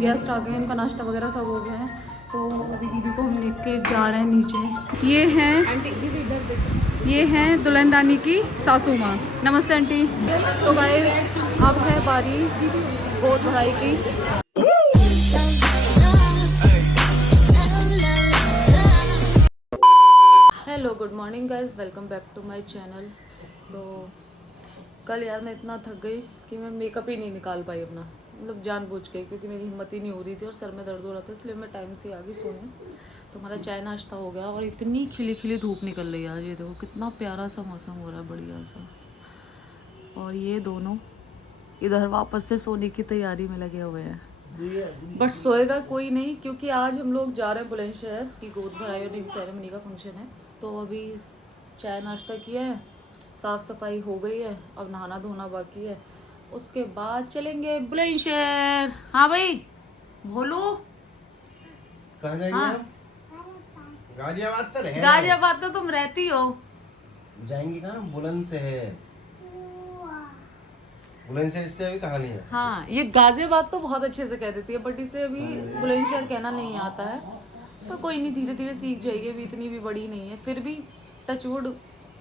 Guest आ गए, इनका नाश्ता वगैरह सब हो गया है, तो अभी दीदी को हम लेके जा रहे हैं नीचे। ये हैं दुल्हन रानी की सासू माँ। नमस्ते आंटी। तो गाइस अब है बारी गोद भराई की। Hello good morning guys, welcome back to my channel. तो कल यार मैं इतना थक गई कि मैं मेकअप ही नहीं निकाल पाई अपना, मतलब जानबूझ के, क्योंकि मेरी हिम्मत ही नहीं हो रही थी और सर में दर्द हो रहा था, इसलिए मैं टाइम से आ गई सोने। तो हमारा चाय नाश्ता हो गया और इतनी खिली खिली धूप निकल रही है आज। ये देखो कितना प्यारा सा मौसम हो रहा है, बढ़िया सा। और ये दोनों इधर वापस से सोने की तैयारी में लगे हुए हैं, बट सोएगा कोई नहीं, क्योंकि आज हम लोग जा रहे हैं बुलंदशहर की गोद भराई और रिंग सेरेमनी का फंक्शन है। तो अभी चाय नाश्ता किया है, साफ़ सफाई हो गई है, अब नहाना धोना बाकी है, उसके बाद चलेंगे बुलंदशहर। हाँ भाई भोलू, कहाँ जाएंगे हाँ आप? गाजियाबाद तो रहे। गाजियाबाद तो तुम रहती हो। जाएंगे कहाँ? बुलंदशहर। बुलंदशहर इससे अभी कहानी है। हाँ, ये गाजियाबाद तो बहुत अच्छे से कह देती है, बट इसे अभी बुलंदशहर कहना नहीं आता है। तो कोई नहीं, धीरे धीरे सीख जाएगी, अभी इतनी भी बड़ी नहीं है। फिर भी टचवुड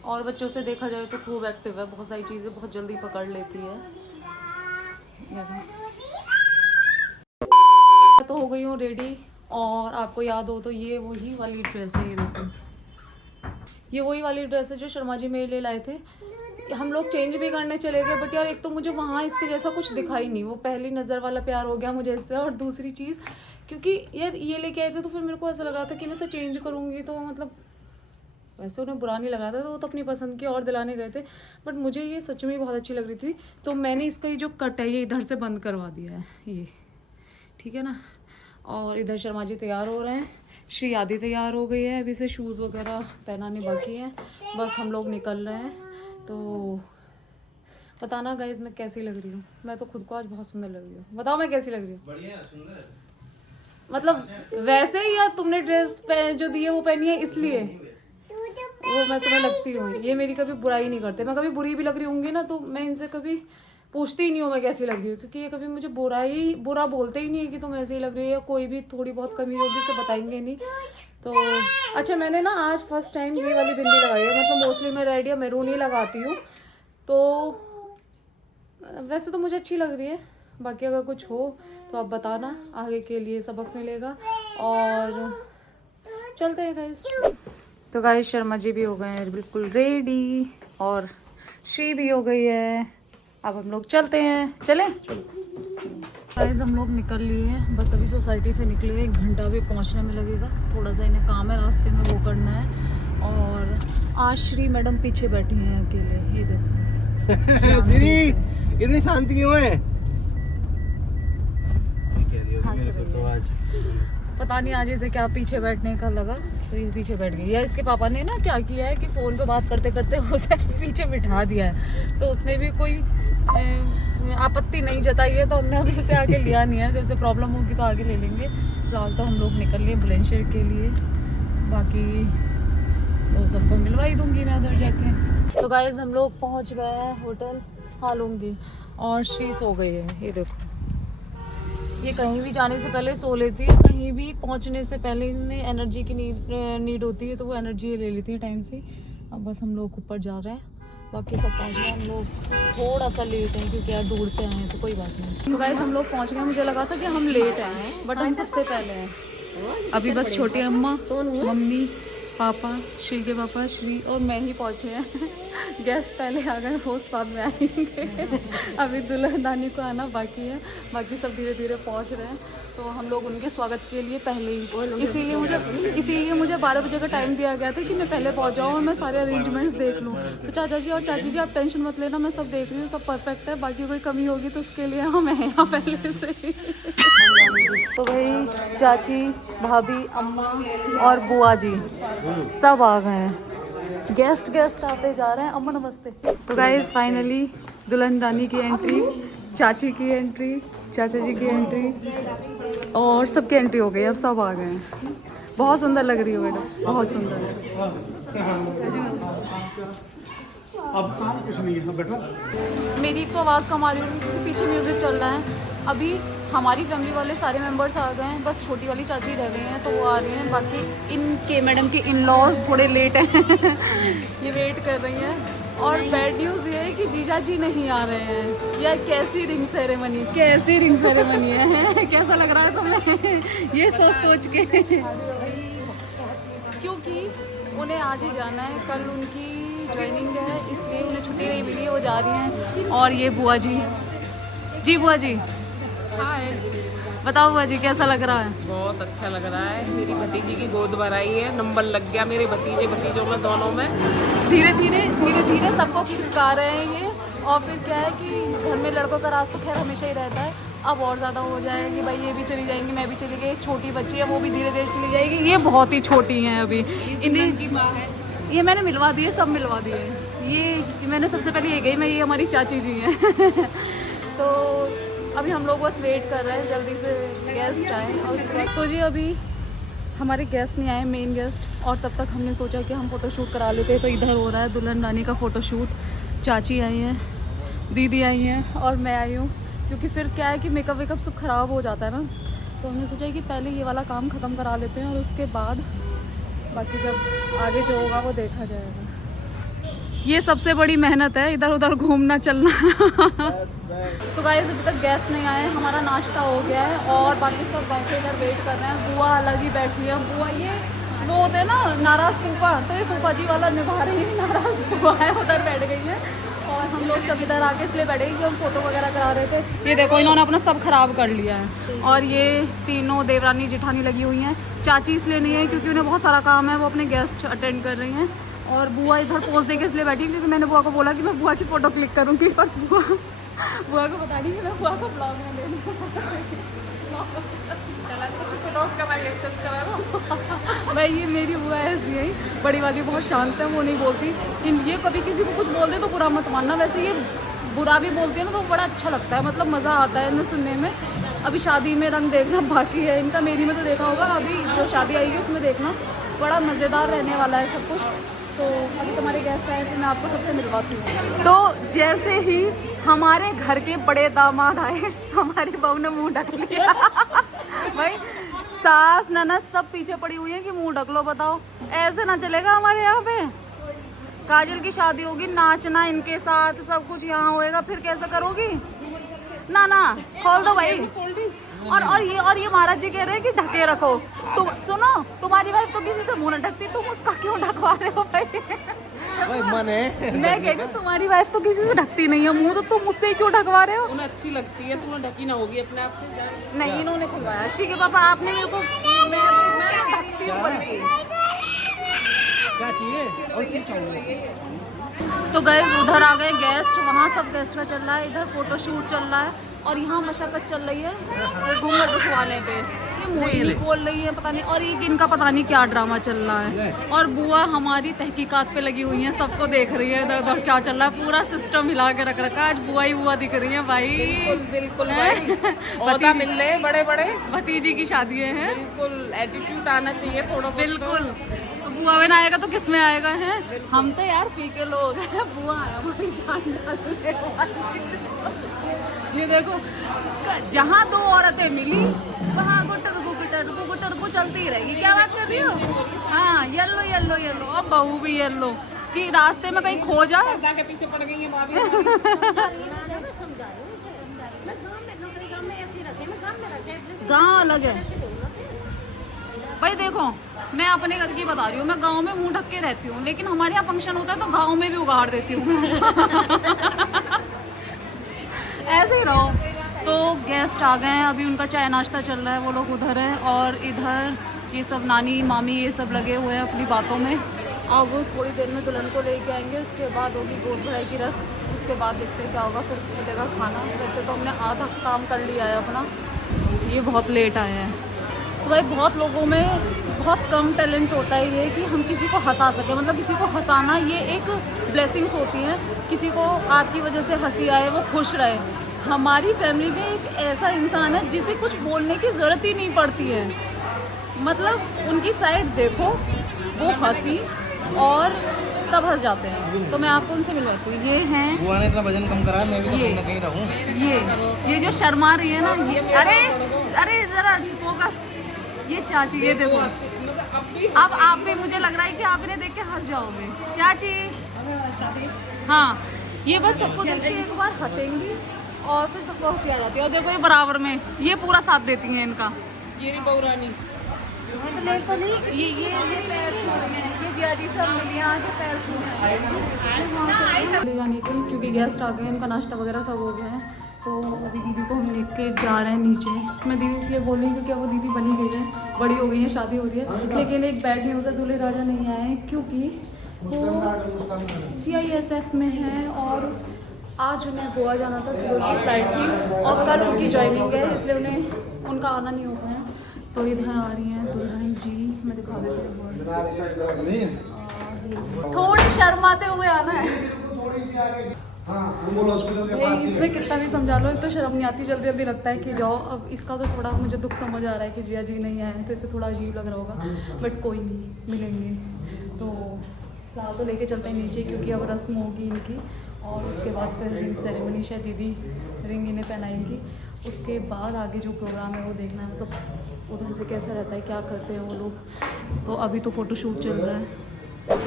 और बच्चों से देखा जाए तो खूब एक्टिव है, बहुत सारी चीज़ें बहुत जल्दी पकड़ लेती है। तो हो गई हूँ रेडी, और आपको याद हो तो ये वही वाली ड्रेस है, ये देखो, ये वही वाली ड्रेस है जो शर्मा जी मेरे लिए लाए थे। हम लोग चेंज भी करने चले गए, बट यार एक तो मुझे वहाँ इसके जैसा कुछ दिखा ही नहीं, वो पहली नज़र वाला प्यार हो गया मुझे इससे। और दूसरी चीज़, क्योंकि यार ये लेके आए थे तो फिर मेरे को ऐसा लग रहा था कि मैं इसे चेंज करूँगी तो मतलब वैसे उन्हें बुरा नहीं लग रहा था, तो वो तो अपनी पसंद की और दिलाने गए थे, बट मुझे ये सच में बहुत अच्छी लग रही थी। तो मैंने इसका ये जो कट है ये इधर से बंद करवा दिया है, ये ठीक है ना। और इधर शर्मा जी तैयार हो रहे हैं, श्री आदि तैयार हो गई है, अभी से शूज़ वगैरह पहनाने बाकी हैं, बस हम लोग निकल रहे हैं। तो बताना गाइस मैं कैसी लग रही हूँ। मैं तो खुद को आज बहुत सुंदर लग रही हूँ, बताओ मैं कैसी लग रही हूँ? बढ़िया, सुंदर। मतलब वैसे ही, या तुमने ड्रेस जो दी है वो पहनी है इसलिए वो मैं तुम्हें लगती हूँ? ये मेरी कभी बुराई नहीं करते, मैं कभी बुरी भी लग रही होंगी ना तो मैं इनसे कभी पूछती ही नहीं हूँ मैं कैसी लग रही हूँ, क्योंकि ये कभी मुझे बुरा बोलते ही नहीं है कि तुम ऐसे ही लग रही हो, या कोई भी थोड़ी बहुत कमी होगी तो बताएंगे नहीं। तो अच्छा, मैंने ना आज फर्स्ट टाइम ये वाली बिंदी लगाई है, मतलब मोस्टली मैं रेड या मैरून ही लगाती हूँ, तो वैसे तो मुझे अच्छी लग रही है। बाकी अगर कुछ हो तो आप बताना, आगे के लिए सबक मिलेगा। और चलते हैं गाइस। तो गाइस शर्मा जी भी हो गए हैं बिल्कुल रेडी, और श्री भी हो गई है। अब हम लोग चलते हैं, चलें? गाइस हम लोग निकल लिए हैं, बस अभी सोसाइटी से निकले हैं, 1 घंटा भी पहुंचने में लगेगा। थोड़ा सा इन्हें काम है रास्ते में, वो करना है। और आज श्री मैडम पीछे बैठी हैं अकेले, ये देखो। श्री इतनी शांति क्यों है? तो आज पता नहीं आज इसे क्या पीछे बैठने का लगा, तो ये पीछे बैठ गई। या इसके पापा ने ना क्या किया है कि फ़ोन पे बात करते करते उसे पीछे बिठा दिया है, तो उसने भी कोई आपत्ति नहीं जताई है, तो हमने अभी उसे आगे लिया नहीं है। जैसे प्रॉब्लम होगी तो आगे ले लेंगे। फिलहाल तो हम लोग निकल लिए बुलंदशहर के लिए, बाकी तो सबको मिलवा ही दूंगी मैं उधर जाके। तो गाइस हम लोग पहुँच गए हैं होटल हालूंगी, और श्री सो गई है, ये देखो। ये कहीं भी जाने से पहले सो लेती है, कहीं भी पहुंचने से पहले इन्हें एनर्जी की नीड होती है, तो वो एनर्जी ले लेती है टाइम से। अब बस हम लोग ऊपर जा रहे हैं, बाकी सब पहुंच गए। हम लोग थोड़ा सा लेट हैं क्योंकि यार दूर से आए हैं, तो कोई बात नहीं। तो गाइस हम लोग पहुंच गए, मुझे लगा था कि हम लेट आए हैं, बट हम सबसे पहले हैं। अभी बस छोटी अम्मा, मम्मी, पापा, श्री के पापा, श्री और मैं ही पहुँचे हैं। गेस्ट पहले आ गए, होस्ट बाद में आएंगे। अभी दुल्हन रानी को आना बाकी है, बाकी सब धीरे धीरे पहुंच रहे हैं। तो हम लोग उनके स्वागत के लिए पहले ही, इसीलिए मुझे 12 बजे का टाइम दिया गया था कि मैं पहले पहुंच जाऊँ और मैं सारे अरेंजमेंट्स देख लूँ। तो चाचा जी और चाची जी आप टेंशन मत लेना, मैं सब देख रही हूँ, सब परफेक्ट है। बाकी कोई कमी होगी तो उसके लिए हम हैं यहाँ पहले से ही। तो भाई चाची, भाभी, अम्मा और बुआ जी सब आ गए हैं, गेस्ट आते जा रहे हैं। अम्मा नमस्ते। तो गाइस फाइनली दुल्हन रानी की एंट्री, चाची की एंट्री, चाचा जी की एंट्री और सबकी एंट्री हो गई, अब सब आ गए हैं। बहुत सुंदर लग रही हो मैडम, बहुत सुंदर है। अब कुछ नहीं है बेटा। मेरी तो आवाज़ कम आ रही होगी क्योंकि पीछे म्यूज़िक चल रहा है। अभी हमारी फैमिली वाले सारे मेंबर्स आ गए हैं, बस छोटी वाली चाची रह गई हैं तो वो आ रही हैं। बाकी इनके मैडम के इन लॉज थोड़े लेट हैं ये वेट कर रही हैं। और बैड न्यूज़ ये है कि जीजा जी नहीं आ रहे हैं। यार कैसी रिंग सेरेमनी है कैसा लग रहा है तुम्हें ये सोच के क्योंकि उन्हें आज ही जाना है, कल उनकी ज्वाइनिंग है इसलिए उन्हें छुट्टी नहीं मिली, वो जा रही हैं। और ये बुआ जी जी, बुआ जी हाय, बताओ बुआ जी कैसा लग रहा है? बहुत अच्छा लग रहा है। मेरी भतीजी की गोद भराई है, नंबर लग गया मेरे भतीजे भतीजों में दोनों में। धीरे धीरे सबको खिसका रहे हैं ये। और फिर क्या है कि घर में लड़कों का राज तो खैर हमेशा ही रहता है, अब और ज़्यादा हो जाएगा कि भाई ये भी चली जाएंगी, मैं भी चली गई। एक छोटी बच्ची है वो भी धीरे धीरे चली जाएगी, ये बहुत ही छोटी हैं अभी। इन्हें की माँ है। ये मैंने मिलवा दिए, सब मिलवा दिए। ये मैंने सबसे पहले ये गई, मैं ये हमारी चाची जी हैं तो अभी हम लोग बस वेट कर रहे हैं जल्दी से गेस्ट आए। और उसके बाद तो जी अभी हमारे गेस्ट नहीं आए, मेन गेस्ट। और तब तक हमने सोचा कि हम फ़ोटोशूट करा लेते हैं। तो इधर हो रहा है दुल्हन रानी का फ़ोटोशूट। चाची आई हैं, दीदी आई हैं और मैं आई हूँ, क्योंकि फिर क्या है कि मेकअप वेकअप सब ख़राब हो जाता है ना, तो हमने सोचा कि पहले ये वाला काम ख़त्म करा लेते हैं और उसके बाद बाकी जब आगे जो होगा वो देखा जाएगा। ये सबसे बड़ी मेहनत है, इधर उधर घूमना चलना तो गाइस अभी तक गेस्ट नहीं आए, हमारा नाश्ता हो गया है और बाकी सब बैठे इधर वेट कर रहे हैं। बुआ अलग ही बैठी है। बुआ ये वो होते हैं ना नाराज़ फूफा, तो ये फूफा जी वाला निभा रही है। नाराज़ बुआ है उधर बैठ गई है और हम लोग सब इधर आके इसलिए बैठे कि हम फ़ोटो वगैरह करा रहे थे। ये देखो इन्होंने अपना सब ख़राब कर लिया है। और ये तीनों देवरानी जेठानी लगी हुई हैं। चाची इसलिए नहीं है क्योंकि उन्हें बहुत सारा काम है, वो अपने गेस्ट अटेंड कर रही हैं। और बुआ इधर पोज दे के इसलिए बैठी क्योंकि मैंने बुआ को बोला कि मैं बुआ की फ़ोटो क्लिक करूँगी और बुआ को बता दी कि मैं बुआ को ब्लॉग में ले भाई ये मेरी बुआ ऐसी है, बड़ी वाली बहुत शांत है, वो नहीं बोलती। ये कभी किसी को कुछ बोल दे तो बुरा मत मानना। वैसे ये बुरा भी बोलती है ना तो बड़ा अच्छा लगता है, मतलब मज़ा आता है इन्हें सुनने में। अभी शादी में रंग देखना बाकी है इनका, मेरी में तो देखा होगा, अभी जो शादी आएगी उसमें देखना, बड़ा मज़ेदार रहने वाला है सब कुछ। तो अभी तुम्हारे गेस्ट आए थे, मैं आपको सबसे मिलवाती हूँ। तो जैसे ही हमारे घर के बड़े दामाद आए, हमारी बहू ने मुंह ढक लिया भाई सास ननद सब पीछे पड़ी हुई है कि मुंह ढक लो। बताओ ऐसे ना चलेगा हमारे यहाँ पे। काजल की शादी होगी, नाचना इनके साथ सब कुछ यहाँ होएगा, फिर कैसे करोगी? ना ना खोल दो भाई। और ये महाराज जी कह रहे हैं कि ढके रखो। तुम सुनो, तुम्हारी वाइफ तो किसी से मुंह न ढकती, तुम उसका क्यों ढकवा रहे हो भाई? मन है। मैं कह रही हूँ तुम्हारी वाइफ तो किसी से ढकती नहीं है मुंह, तो तुम उससे क्यों ढकवा रहे हो? उन्हें अच्छी लगती है, तुम्हें ढकी ना होगी अपने आप से। नहीं इन्होंने खुलवाया। ठीक है पापा, आपने मेरे को मैं ढकती हूँ बल्कि। क्या चाहिए और क्या चाहिए? तो गए उधर आ गए गेस्ट, वहाँ सब गेस्ट का चल रहा है, इधर फोटोशूट चल रहा है और यहाँ मशक्कत चल रही है घूंघट उठवाने पे। ये मोहिनी बोल रही है पता नहीं, और ये इनका पता नहीं क्या ड्रामा चल रहा है। और बुआ हमारी तहकीकात पे लगी हुई है, सबको देख रही है इधर उधर क्या चल रहा है, पूरा सिस्टम हिला के रख रखा है। आज बुआ ही बुआ दिख रही है भाई। बिल्कुल भाई मिल रहे बड़े बड़े भतीजी की शादी है, बिल्कुल एटीट्यूड आना चाहिए थोड़ा। बिल्कुल बुआ में ना आएगा तो किस में आएगा है? हम तो यार फीके लोग हैं, बुआ आया हमारी जान डालने वाली। ये देखो जहाँ दो औरतें मिली वहाँ गुटरगु चलती ही रहेगी। क्या बात कर रही हो? हाँ येलो येलो येलो, अब बहू भी येलो कि रास्ते में कहीं खो जाए। के पीछे पड़ गई है गाँव अलग है भाई। देखो मैं अपने घर की बता रही हूँ, मैं गांव में मुंह ढक के रहती हूँ, लेकिन हमारे यहाँ फंक्शन होता है तो गांव में भी उगाड़ देती हूँ ऐसे ही रहो। तो गेस्ट आ गए हैं, अभी उनका चाय नाश्ता चल रहा है, वो लोग उधर है और इधर ये सब नानी मामी ये सब लगे हुए हैं अपनी बातों में। अब वो थोड़ी देर में दुल्हन को लेके आएंगे, उसके बाद होगी गोद भराई की रस्म, उसके बाद देखते हैं क्या होगा, फिर मिलेगा खाना। वैसे तो हमने आधा काम कर लिया है अपना, ये बहुत लेट आए हैं। तो भाई बहुत लोगों में बहुत कम टैलेंट होता है ये कि हम किसी को हंसा सकें, मतलब किसी को हंसाना ये एक ब्लेसिंग्स होती हैं। किसी को आपकी वजह से हंसी आए, वो खुश रहे। हमारी फैमिली में एक ऐसा इंसान है जिसे कुछ बोलने की ज़रूरत ही नहीं पड़ती है, मतलब उनकी साइड देखो, वो हंसी और सब हंस जाते हैं। तो मैं आपको उनसे मिलवाती हूँ। ये हैं, बुआ ने इतना वजन कम करा, मैं भी तो कहीं ना कहीं रहूं। ये जो शर्मा रही है ना, ये अरे जरा फोकस, ये चाची, ये देखो। अब आप भी, मुझे लग रहा है कि आप इन्हें देख के हंस जाओगे। चाची, हाँ, ये बस सबको देख के एक बार हंसेंगी और फिर सबको हंसी आ जाती है। और देखो ये बराबर में, ये पूरा साथ देती हैं इनका। ये भी बहू रानी। ये पैर छू रही हैं, ये जिया जी सब मिली आके पैर छू रहे हैं ले जाने के, क्योंकि गेस्ट आ गए हैं, इनका नाश्ता वगैरह सब हो गया है। तो अभी दीदी को हम लेके जा रहे हैं नीचे। मैं दीदी इसलिए बोल रही हूँ क्योंकि वो दीदी बनी गई है, बड़ी हो गई है, शादी हो रही है। लेकिन एक बैड न्यूज़ है, दूल्हे राजा नहीं आए हैं क्योंकि वो CISF में है। और आज उन्हें गोवा जाना था, सुबह की फ्लाइट थी और कल उनकी ज्वाइनिंग है, इसलिए उन्हें उनका आना नहीं हो पाया। तो इधर आ रही हैं दुल्हन जी, मैं दिखा देती हूँ। थोड़ी शर्माते हुए आना है। इसमें कितना भी समझा लो, तो शर्म नहीं आती, जल्दी जल्दी लगता है कि जाओ। अब इसका तो थोड़ा मुझे दुख समझ आ रहा है कि जिया जी नहीं आए, तो इससे थोड़ा अजीब लग रहा होगा, बट कोई नहीं, मिलेंगे। तो फिलहाल तो लेके चलते हैं नीचे, क्योंकि अब रस्म होगी इनकी और उसके बाद फिर रिंग सेरेमनी, शायद दीदी रिंग इन्हें पहनाएंगी। उसके बाद आगे जो प्रोग्राम है वो देखना है, मतलब उधर से कैसा रहता है, क्या करते हैं वो लोग। तो अभी तो फ़ोटोशूट चल रहा है।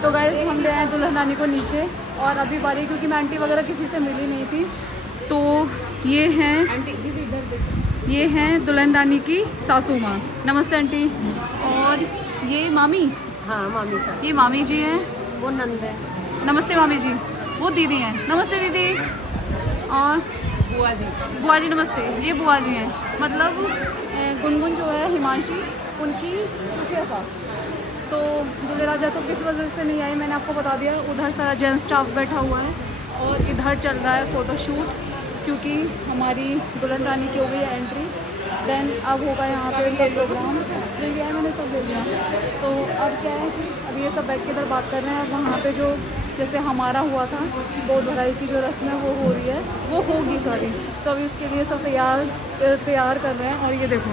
तो गाइस हम ले आए दुल्हन रानी को नीचे, और अभी बारी, क्योंकि मैं आंटी वगैरह किसी से मिली नहीं थी। तो ये हैं दुल्हन रानी की सासू माँ। नमस्ते आंटी। और ये मामी, हाँ मामी का, ये मामी जी हैं, वो नंद है। नमस्ते मामी जी। वो दीदी हैं, नमस्ते दीदी। और बुआ जी नमस्ते। ये बुआ जी हैं, मतलब गुनगुन जो है हिमांशी, उनकी सुफिया सास। तो दूल्हे राजा तो किस वजह से नहीं आए, मैंने आपको बता दिया। उधर सारा जेंट स्टाफ बैठा हुआ है और इधर चल रहा है फ़ोटोशूट, क्योंकि हमारी दुल्हन रानी की हो गई है एंट्री। देन अब होगा यहाँ पे इनका प्रोग्राम, ले लिया है मैंने, सब ले लिया। तो अब क्या है कि अब ये सब बैठ के इधर बात कर रहे हैं। अब वहाँ पे जो जैसे हमारा हुआ था, गोद भराई की जो रस्म है वो हो रही है, वो होगी सारी। तो अभी इसके लिए सब तैयार कर रहे हैं। और ये देखो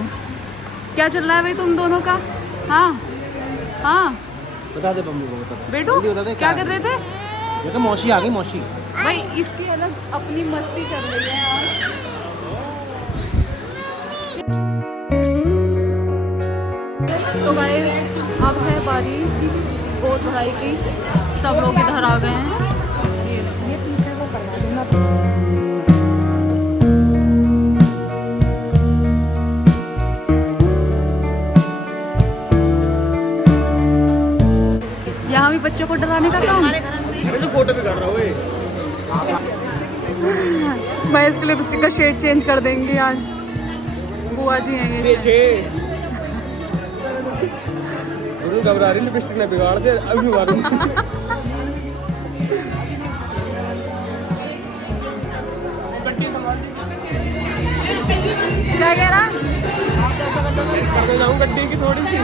क्या चल रहा है भाई तुम दोनों का। हाँ बता दे मम्मी को, बता बेटू बता दे क्या कर रहे थे। ये तो मौसी आ गई, मौसी भाई इसकी अलग अपनी मस्ती चल रही है आज। तो गाइस अब है बारी गोद भराई की, सब लोग इधर आ गए हैं। ये पीछे वो करवा दूंगा। यहाँ भी बच्चों को डराने का काम। मैं तो फोटो भी कर रहा हूँ। मैं इसके लिपस्टिक का शेड चेंज कर देंगे आज। बुआ जी हैं ये। घबरा रही, लिपस्टिक ने बिगाड़ दे, अभी मारूंगी। क्या कह रहा? करके जाऊँ गड्डी की थोड़ी सी।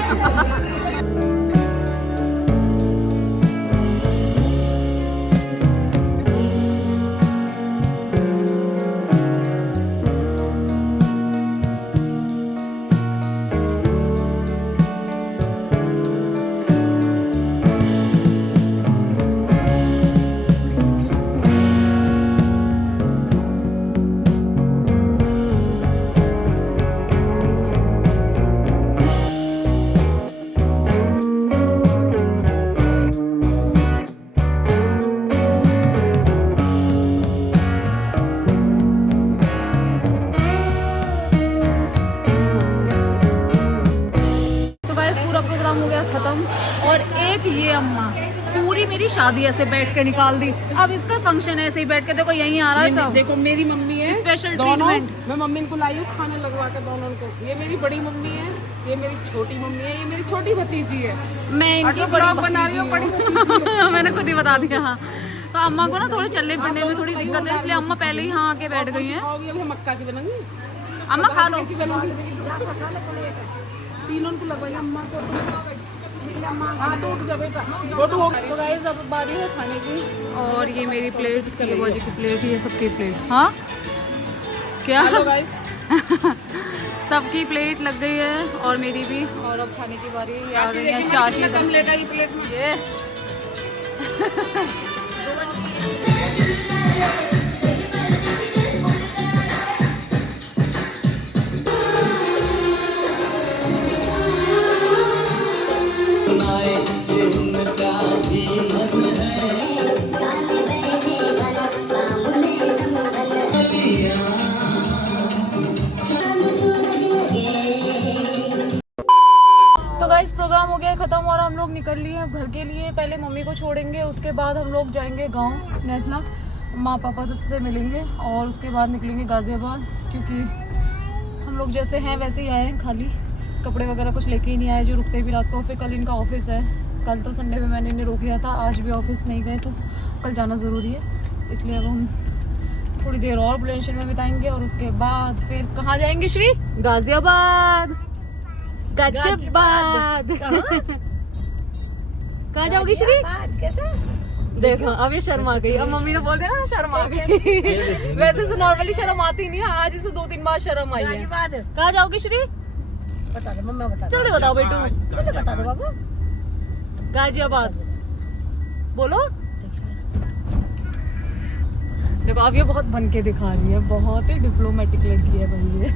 और एक ये अम्मा पूरी मेरी शादी ऐसे बैठ के निकाल दी। अब इसका फंक्शन ऐसे ही बैठ के, देखो यहीं आ रहा है सब। देखो मेरी मम्मी है, स्पेशल दोनों ट्रीटमेंट। मैं मम्मी इनको लाई हूँ खाने लगवा के दोनों को। ये मेरी बड़ी मम्मी है, ये मेरी छोटी मम्मी है, ये मेरी छोटी भतीजी है। मैं इनकी बड़ी बना रही हूँ। मैंने खुद ही बता दिया। हाँ, तो अम्मा को ना थोड़ी चलने फिरने में थोड़ी दिक्कत है, इसलिए अम्मा पहले ही यहाँ आके बैठ गई हैं। अभी मक्का की बनाऊंगी, अम्मा खा लो। की बनाऊंगी, तीनों को लगवाई अम्मा को। हाँ तो उठ जा बेटा। तो गाइस अब बारी है खाने की, और ये मेरी प्लेट, चलो बाजी की प्लेट, ये सबकी प्लेट। हाँ क्या सबकी प्लेट लग गई है और मेरी भी। और अब खाने की बारी, ये आ गई है चाची। ये तो गाइस प्रोग्राम हो गया है ख़त्म और हम लोग निकल लिए हैं घर के लिए। पहले मम्मी को छोड़ेंगे, उसके बाद हम लोग जाएंगे गांव नेथला, माँ पापा से मिलेंगे और उसके बाद निकलेंगे गाज़ियाबाद, क्योंकि हम लोग जैसे हैं वैसे ही आए हैं, खाली कपड़े वगैरह कुछ लेके ही नहीं आए जो रुकते भी रात को। फिर कल इनका ऑफिस है, कल तो संडे में मैंने इन्हें रोक लिया था, आज भी ऑफिस नहीं गए तो कल जाना ज़रूरी है, इसलिए अब हम थोड़ी देर और बुलंदशहर में बिताएंगे और उसके बाद फिर कहाँ जाएंगे श्री? गाज़ियाबाद। गाज़ियाबाद कहाँ जाओगी श्री? देखो अब ये शर्म आ गई, अब मम्मी ने बोल दिया ना शर्म आ गई। वैसे तो नॉर्मली शर्म आती नहीं है, आज इसे 2-3 बार शर्म आई है। कहाँ जाओगी श्री? बता दे मम्मा, बता जल्दी बताओ बेटू। बता दो बाबू। गाज़ियाबाद बोलो। देखो अब ये बहुत बन के दिखा रही है, बहुत ही डिप्लोमेटिक लड़की है भाई ये।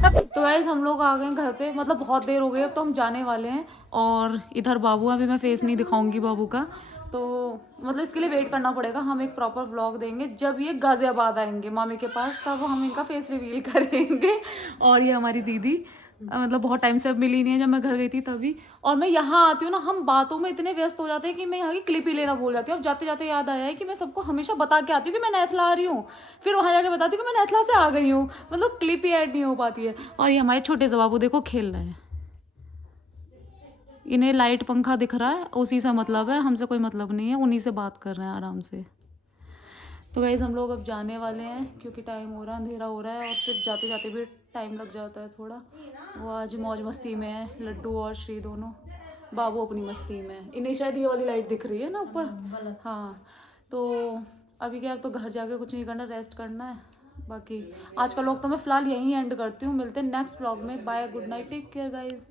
तो गाइस हम लोग आ गए घर पे, मतलब बहुत देर हो गई, अब तो हम जाने वाले हैं। और इधर बाबू, अभी मैं फेस नहीं दिखाऊंगी बाबू का, तो मतलब इसके लिए वेट करना पड़ेगा। हम एक प्रॉपर व्लॉग देंगे जब ये गाज़ियाबाद आएंगे मामी के पास, तब हम इनका फेस रिवील करेंगे। और ये हमारी दीदी, मतलब बहुत टाइम से अब मिली नहीं है, जब मैं घर गई थी तभी। और मैं यहाँ आती हूँ ना, हम बातों में इतने व्यस्त हो जाते हैं कि मैं यहाँ की क्लिप ही लेना भूल जाती हूँ। अब जाते जाते याद आया है कि मैं सबको हमेशा बता के आती हूँ कि मैं नेथला आ रही हूँ, फिर वहाँ जाके बताती हूँ कि मैं नेथला से आ गई हूँ, मतलब क्लिप ही ऐड नहीं हो पाती है। और ये हमारे छोटे से बाबू देखो खेल रहे हैं, इन्हें लाइट पंखा दिख रहा है, उसी से मतलब है, हमसे कोई मतलब नहीं है, उन्हीं से बात कर रहे हैं आराम से। तो गाइस हम लोग अब जाने वाले हैं, क्योंकि टाइम हो रहा है, अंधेरा हो रहा है, और फिर जाते जाते भी टाइम लग जाता है थोड़ा। वो आज मौज मस्ती में है, लड्डू और श्री दोनों। बाबू अपनी मस्ती में है, इन्हें शायद ये वाली लाइट दिख रही है ना ऊपर। हाँ तो अभी क्या, अब तो घर जाके कुछ नहीं करना, रेस्ट करना है। बाकी आज का व्लॉग तो मैं फ़िलहाल यहीं एंड करती हूँ, मिलते हैं नेक्स्ट व्लॉग में। Bye, good night, take care guys.